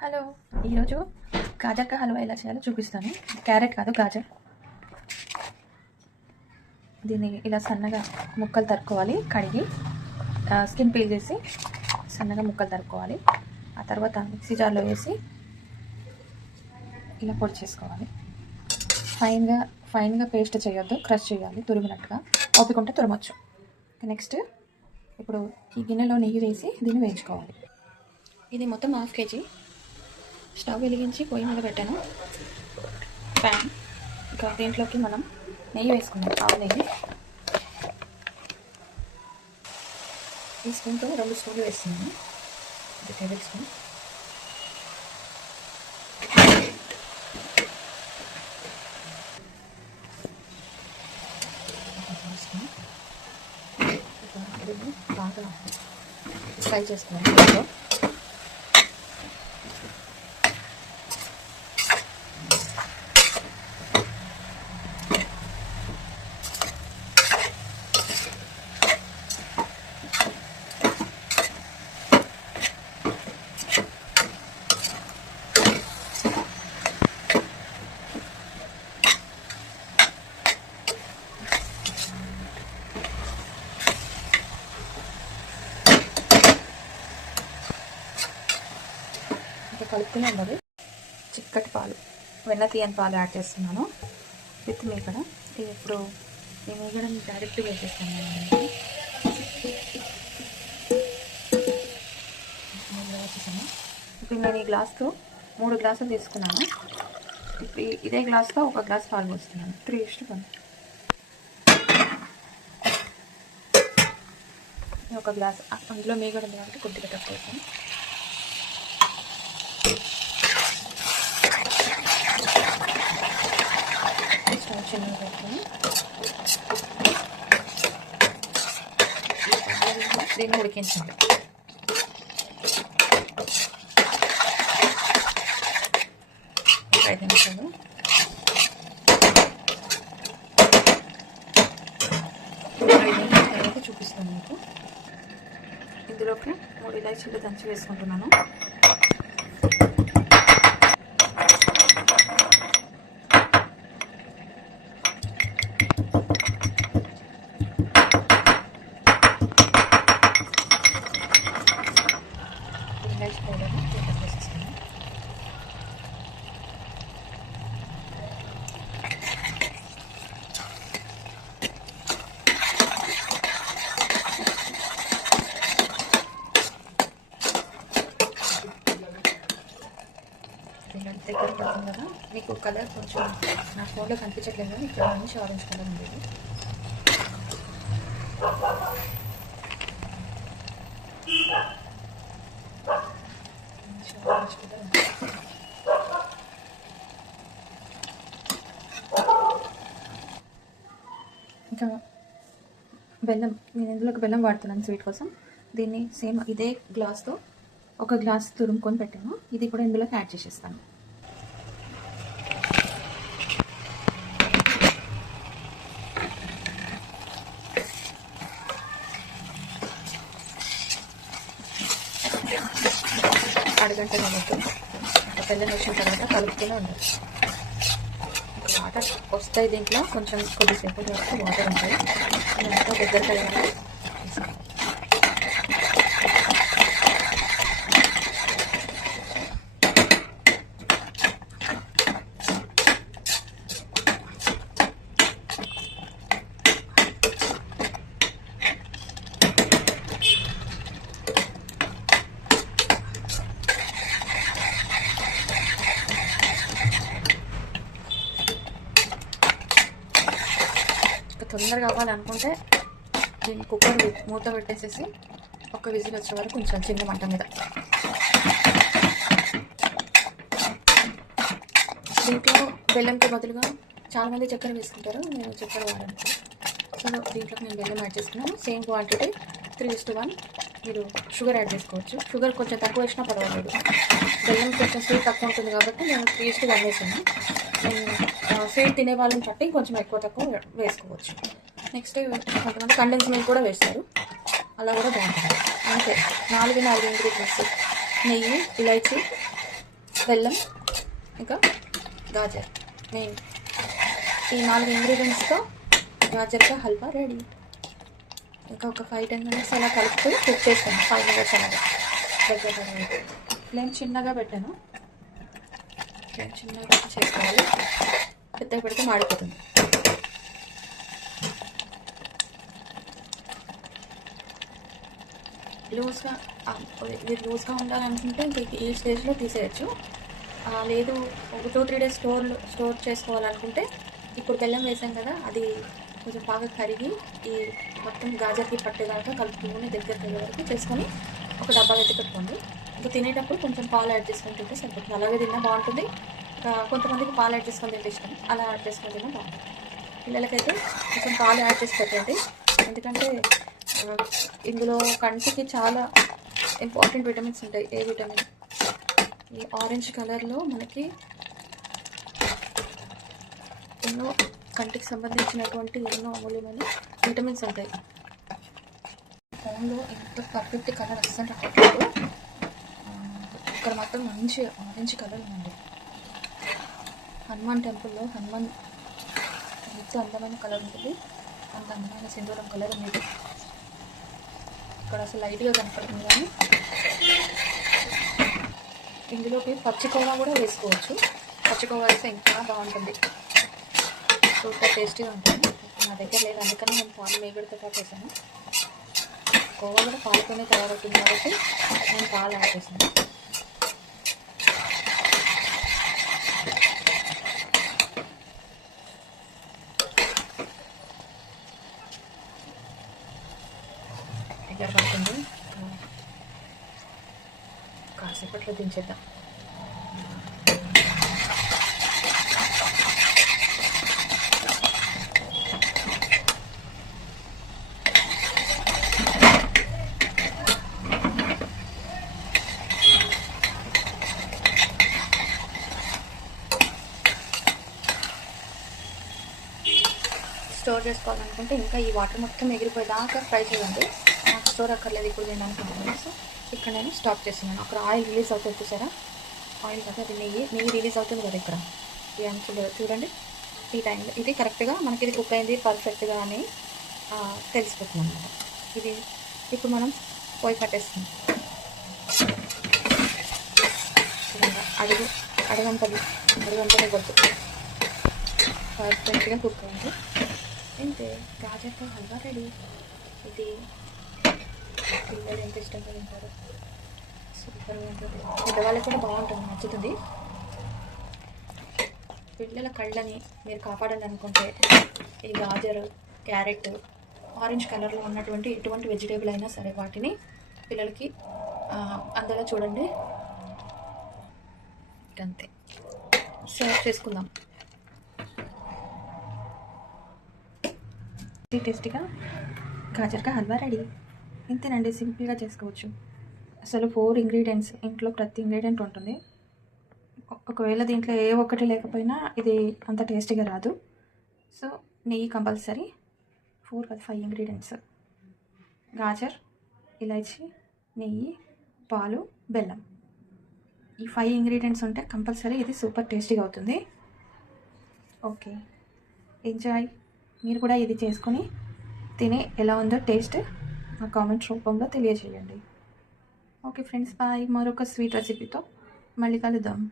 Hello. ఈరోజు గాజర్క హల్వా ఎలా చేయాలో చూపిస్తాను. క్యారెట్ కాదు గాజర్ దీన్ని ఇలా సన్నగా ముక్కలు తరుక్కోవాలి కడిగి స్కిన్ పీల్ చేసి సన్నగా ముక్కలు తరుక్కోవాలి. ఆ తర్వాత మిక్సీ జార్లో వేసి ఇలా పొడి చేసుకోవాలి. ఫైన్గా ఫైన్గా పేస్ట్ చేయొద్దు క్రష్ చేయాలి తురిమినట్టుగా. ఓపిక తురమొచ్చు తురమచ్చు. నెక్స్ట్ ఇప్పుడు ఈ గిన్నెలో నెయ్యి వేసి దీన్ని వేయించుకోవాలి. ఇది మొత్తం హాఫ్ కేజీ. స్టవ్ వెలిగించి పొయ్యి మీద పెట్టాను. ప్యాన్. ఇంకా దీంట్లోకి మనం నెయ్యి వేసుకున్నాం ఆవు నెయ్యి. ఈ స్పూన్తో రెండు స్పూన్లు వేస్తున్నాను. ఇది టేబుల్ స్పూన్. బాగా ఫ్రై చేసుకోవాలి. కలుపుతూనే మరి చిక్కటి పాలు వెన్న తీయని పాలు యాడ్ చేస్తున్నాను. విత్ మీగడ ఇప్పుడు ఈ మీగడని డైరెక్ట్ వేసేస్తాను ఇప్పుడు నేను ఈ గ్లాస్తో మూడు గ్లాసులు తీసుకున్నాను. ఇప్పుడు ఇదే గ్లాస్తో ఒక గ్లాస్ పాలు పోస్తున్నాను. త్రీ ఇష్ట వన్ ఒక గ్లాస్ అందులో మీగడ ఉంది కాబట్టి కొద్దిగా తక్కువ వేసాను స్టవ్ చిన్నగా పెట్టుకొని దీన్ని ఉడికించాలి ఐదు నిమిషాలు ఐదు నిమిషాల తర్వాత చూపిస్తాను మీకు ఇందులోకి మూడు ఇలాచీలు దంచి వేసుకుంటున్నాను ఇలాచీ పౌడర్ దీంట్లో వేసేస్తాను దీని దగ్గర పడుతుంది కదా మీకు కలర్ కొంచెం నా ఫోన్లో కనిపించట్లేదు కానీ ఇక్కడ మంచి ఆరెంజ్ కలర్ ఉంది ఇంకా బెల్లం నేను ఇందులోకి బెల్లం వాడుతున్నాను స్వీట్ కోసం. దీన్ని సేమ్ ఇదే గ్లాస్తో ఒక గ్లాస్ తురుముకొని పెట్టాను. ఇది కూడా ఇందులోకి యాడ్ చేసేస్తాను. అరగంట కాబట్టి బెల్లం వచ్చిన తర్వాత కలుపుతూనే ఉండాలి. వాటర్ వస్తాయి దీంట్లో. కొంచెం కొద్దిసేపు వరకు వాటర్ ఉంటాయి. దగ్గర అయ్యాక ఇంకా తొందరగా కావాలనుకుంటే దీన్ని కుక్కర్ మూత పెట్టేసేసి ఒక విజిల్ వచ్చే వరకు కొంచెం చిన్న మంట మీద. దీంట్లో బెల్లంకి బదులుగా చాలామంది చక్కెర వేసుకుంటారు నేను చక్కెర వాడాను. సో దీంట్లో నేను బెల్లం యాడ్ చేసుకున్నాను. Same quantity three is one. మీరు షుగర్ యాడ్ చేసుకోవచ్చు. షుగర్ కొంచెం తక్కువ వేసినా పర్వాలేదు. బెల్లం కొంచెం స్వీట్ తక్కువ ఉంటుంది కాబట్టి నేను త్రీ ఇస్ వన్ వేసాను. సేమ్ తినే వాళ్ళని బట్టి కొంచెం ఎక్కువ తక్కువ వేసుకోవచ్చు. నెక్స్ట్ కొంతమంది కండెన్స్ మిల్క్ కూడా వేస్తారు. అలా కూడా బాగుంటుంది. అంతే. నాలుగు నాలుగు ఇంగ్రీడియంట్స్ నెయ్యి ఇలాచి బెల్లం ఇంకా గాజర్ మెయిన్ ఈ నాలుగు ఇంగ్రీడియంట్స్తో గాజర్గా హల్వా రెడీ ఇంకా ఒక ఫైవ్ టెన్ మినిట్స్ అలా కలుపుతూ కుక్ చేస్తాను. ఫైవ్ మినిట్స్ అలాగా దగ్గర ఫ్లేమ్ చిన్నగా పెట్టాను. చిన్న చిన్నగా పెట్టి చేసుకోవాలి పెద్దగా పెడితే మాడిపోతుంది. లూజ్గా ఇది లూజ్గా ఉండాలనుకుంటే ఇంక ఈ స్టేజ్లో తీసేయచ్చు. లేదు ఒక two three days store store చేసుకోవాలనుకుంటే ఇప్పుడు బెల్లం వేసాం కదా అది కొంచెం బాగా కరిగి ఈ మొత్తం గాజర్కి పట్టేదాకా కలుపుకుని దగ్గర వరకు చేసుకొని ఒక డబ్బాలో ఎత్తి పెట్టుకోండి. ఇంకా తినేటప్పుడు కొంచెం పాలు యాడ్ చేసుకొని తింటే సరిపోతుంది. అలాగే తిన్నా బాగుంటుంది. కొంతమందికి పాలు యాడ్ చేసుకొని తింటే ఇష్టం. అలా యాడ్ చేసుకొని తిన్నా బాగుంటుంది. పిల్లలకైతే కొంచెం పాలు యాడ్ చేసి పెట్టండి. ఎందుకంటే ఇందులో కంటికి చాలా ఇంపార్టెంట్ విటమిన్స్ ఉంటాయి. ఏ విటమిన్? ఈ ఆరెంజ్ కలర్లో మనకి ఎన్నో కంటికి సంబంధించినటువంటి ఎన్నో అమూల్యమైన విటమిన్స్ ఉంటాయి. ఫోన్లో ఎంత పర్ఫెక్ట్ కలర్ అస్సలు రావట్లేదు. ఇక్కడ మాత్రం మంచి ఆరెంజ్ కలర్ ఉందండి. హనుమాన్ టెంపుల్లో హనుమాన్ ఎంత అందమైన కలర్ ఉంటుంది. అంత అందమైన సింధూరం కలర్ ఉంది ఇక్కడ అసలు లైట్గా కనపడుతుంది కానీ ఇందులోకి పచ్చికోవా కూడా వేసుకోవచ్చు. పచ్చికోవా వేస్తే ఇంకా బాగుంటుంది. సూపర్ టేస్టీగా ఉంటుంది. నా దగ్గర లేదు. అందుకని నేను పాలు మేగడితో పాటు వేసాను కోవా కూడా పాలతోనే తయారవుతుంది కాబట్టి నేను పాలు ఆపేసాను కాసేపట్లో దించేద్దాం స్టోర్ చేసుకోవాలనుకుంటే ఇంకా ఈ వాటర్ మొత్తం ఎగిరిపోయేదాకా ఫ్రై చేయండి. నాకు స్టోర్ అక్కర్లేదు ఇప్పుడు నేను అనుకుంటున్నాను. సో ఇక్కడ నేను స్టాప్ చేస్తున్నాను. అక్కడ ఆయిల్ రిలీజ్ అవుతుంది చూసారా? ఆయిల్ కదా అది నెయ్యి నెయ్యి రిలీజ్ అవుతుంది కదా ఇక్కడ. ఈ అంచులు చూడండి. ఈ టైంలో ఇది కరెక్ట్గా మనకి ఇది కుక్ అయింది పర్ఫెక్ట్గా అని తెలిసిపోతుంది అనమాట ఇది ఇప్పుడు మనం పోయి కట్టేస్తున్నాం అడుగు అడుగంటది అడుగంటనే గుర్తు పర్ఫెక్ట్గా కుక్ అయింది. అంతే గాజర్తో హల్వా రెడీ? ఇది పిల్లలు ఎంత ఇష్టంగా తింటారు? సూపర్గా ఉంటుంది. పెద్దవాళ్ళకి కూడా బాగుంటుంది నచ్చుతుంది. పిల్లల కళ్ళని మీరు కాపాడాలి అనుకుంటే ఈ గాజరు క్యారెట్ ఆరెంజ్ కలర్లో ఉన్నటువంటి ఎటువంటి వెజిటేబుల్ అయినా సరే వాటిని పిల్లలకి అందులో చూడండి. అంతే సర్వ్ చేసుకుందాం. టేస్టీగా గాజర్గా హల్వా రెడీ. ఇంతేనండి సింపుల్గా చేసుకోవచ్చు. అసలు ఫోర్ ఇంగ్రీడియంట్స్ ఇంట్లో ప్రతి ఇంగ్రీడియంట్ ఉంటుంది. ఒకవేళ దీంట్లో ఏ ఒక్కటి లేకపోయినా ఇది అంత టేస్టీగా రాదు. సో నెయ్యి కంపల్సరీ. ఫోర్ కదా ఫైవ్ ఇంగ్రీడియంట్స్. గాజర్ ఇలాచి నెయ్యి పాలు బెల్లం. ఈ ఫైవ్ ఇంగ్రీడియంట్స్ ఉంటే కంపల్సరీ ఇది సూపర్ టేస్టీగా అవుతుంది. ఓకే. ఎంజాయ్. మీరు కూడా ఇది చేసుకొని తిని ఎలా ఉందో టేస్ట్ నా కామెంట్ రూపంలో తెలియజేయండి ఓకే ఫ్రెండ్స్ బాయ్. మరొక స్వీట్ రెసిపీతో మళ్ళీ కలుద్దాం.